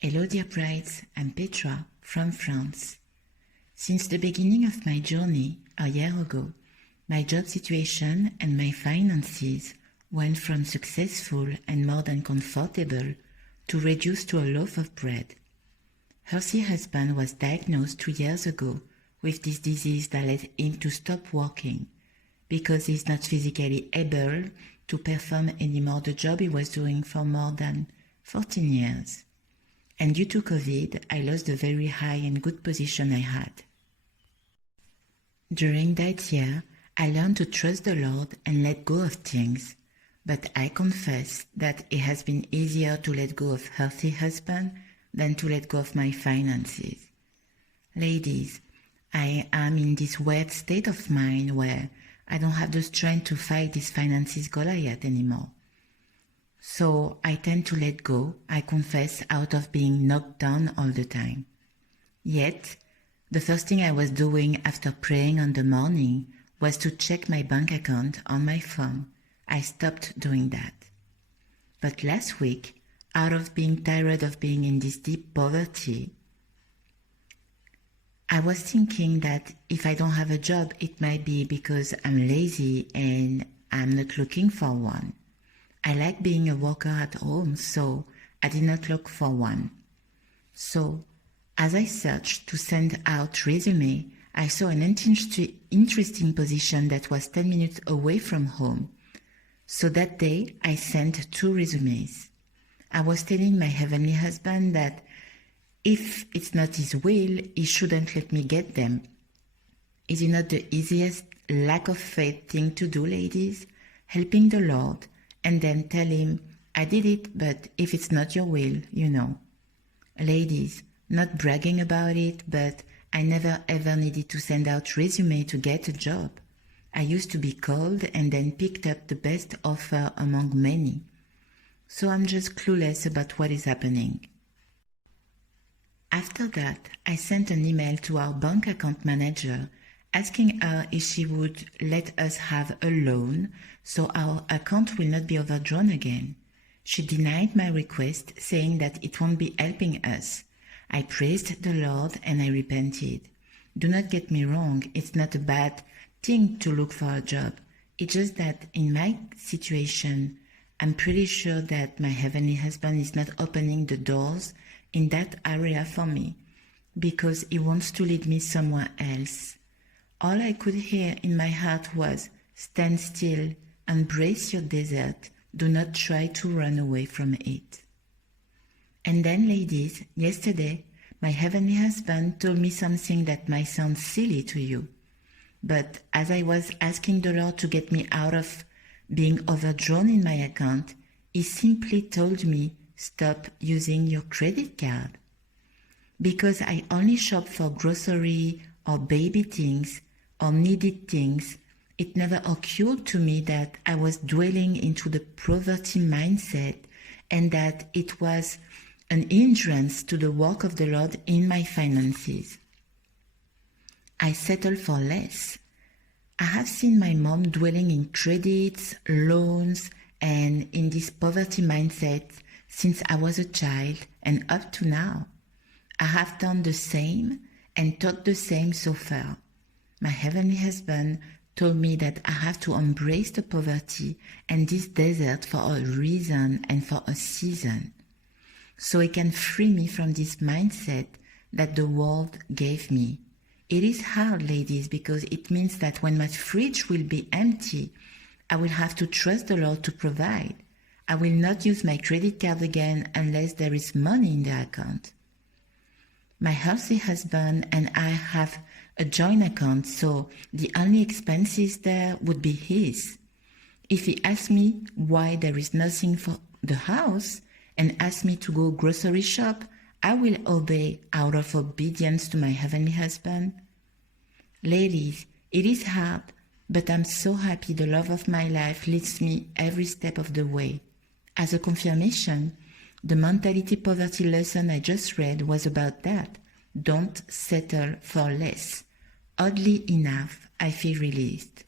Hello dear brides, I'm Petra from France. Since the beginning of my journey a year ago, my job situation and my finances went from successful and more than comfortable to reduced to a loaf of bread. Her husband was diagnosed 2 years ago with this disease that led him to stop working because he's not physically able to perform anymore the job he was doing for more than 14 years. And due to COVID, I lost the very high and good position I had. During that year, I learned to trust the Lord and let go of things, but I confess that it has been easier to let go of healthy husband than to let go of my finances. Ladies, I am in this weird state of mind where I don't have the strength to fight this finances Goliath anymore. So I tend to let go, I confess, out of being knocked down all the time. Yet, the first thing I was doing after praying on the morning was to check my bank account on my phone. I stopped doing that. But last week, out of being tired of being in this deep poverty, I was thinking that if I don't have a job, it might be because I'm lazy and I'm not looking for one. I like being a worker at home, so I did not look for one. So, as I searched to send out resume, I saw an interesting position that was 10 minutes away from home. So that day, I sent 2 resumes. I was telling my heavenly husband that if it's not his will, he shouldn't let me get them. Is it not the easiest lack of faith thing to do, ladies? Helping the Lord, and then tell him, I did it, but if it's not your will, you know. Ladies, not bragging about it, but I never ever needed to send out resume to get a job. I used to be called and then picked up the best offer among many. So I'm just clueless about what is happening. After that, I sent an email to our bank account manager asking her if she would let us have a loan so our account will not be overdrawn again. She denied my request, saying that it won't be helping us. I praised the Lord and I repented. Do not get me wrong, it's not a bad thing to look for a job. It's just that in my situation, I'm pretty sure that my heavenly husband is not opening the doors in that area for me because he wants to lead me somewhere else. All I could hear in my heart was, stand still, embrace your desert, do not try to run away from it. And then, ladies, yesterday, my heavenly husband told me something that might sound silly to you. But as I was asking the Lord to get me out of being overdrawn in my account, he simply told me, stop using your credit card. Because I only shop for grocery or baby things or needed things, it never occurred to me that I was dwelling into the poverty mindset and that it was an hindrance to the work of the Lord in my finances. I settled for less. I have seen my mom dwelling in credits, loans, and in this poverty mindset since I was a child and up to now. I have done the same and taught the same so far. My heavenly husband told me that I have to embrace the poverty and this desert for a reason and for a season, so he can free me from this mindset that the world gave me. It is hard, ladies, because it means that when my fridge will be empty, I will have to trust the Lord to provide. I will not use my credit card again unless there is money in the account. My healthy husband and I have a joint account, so the only expenses there would be his. If he asks me why there is nothing for the house and asks me to go grocery shop, I will obey out of obedience to my heavenly husband. Ladies, it is hard, but I'm so happy the love of my life leads me every step of the way. As a confirmation, the mentality poverty lesson I just read was about that. Don't settle for less. Oddly enough, I feel released.